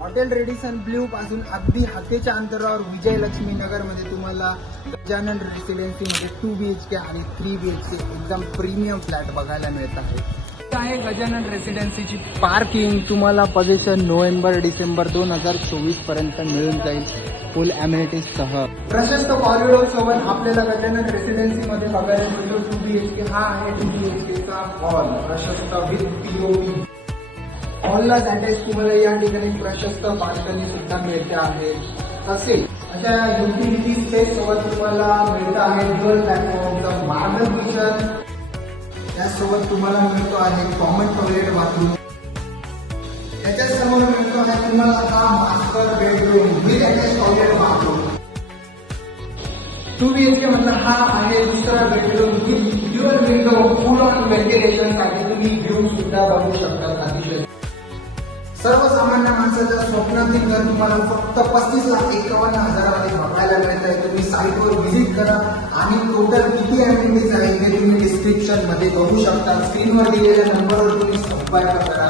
Hotel Radisson blue पासून अगदी हाकेच्या अंतरावर विजयलक्ष्मी नगर मध्ये तुम्हाला गजानन रेसिडेन्सी मध्ये 2 BHK आणि 3 BHK एकदम प्रीमियम फ्लॅट बघायला मिळत आहे गजानन रेसिडेन्सीची पार्किंग तुम्हाला पोझिशन नोव्हेंबर डिसेंबर 2024 पर्यंत मिळून जाईल फुल अमेनिटीज सह। प्रशस्त कॉरिडॉर सोबत आपल्याला गजानन रेसिडेन्सी मध्ये बघायला मिळतो 2 BHK हा आहे 2 BHK चा हॉल प्रशस्त विथ POV। हॉललाच अटॅच तुम्हाला या ठिकाणी प्रशस्त बाल्कनी सुद्धा मिळते आहे। तसेच अशा युटिलिटी स्पेस सोबत तुम्हाला मिळतं आहे डुअल प्लॅटफॉर्मचा मार्बल किचन, त्यासोबत तुम्हाला मिळतो आहे कॉमन टॉयलेट बाथरूम, त्याच्यासमोर मिळतो आहे तुम्हाला हा master bedroom with attach toilet bathroom. 2 BHK मतलब हा आहे दुसरा bedroom with dual window full on ventilation साठी तुम्ही व्ह्यू सुद्धा बघू शकता। अतिशय सर्वसामान्य माणसाच्या स्वप्नातील घर तुम्हाला फक्त 35,51,000 बघायला मिळत आहे। तुम्ही साईटवर व्हिजिट करा आणि टोटल किती अमेनिटीज आहे हे तुम्ही डिस्क्रिप्शन मध्ये बघू शकता। स्क्रीनवर दिलेल्या नंबरवर तुम्ही संपर्क करा।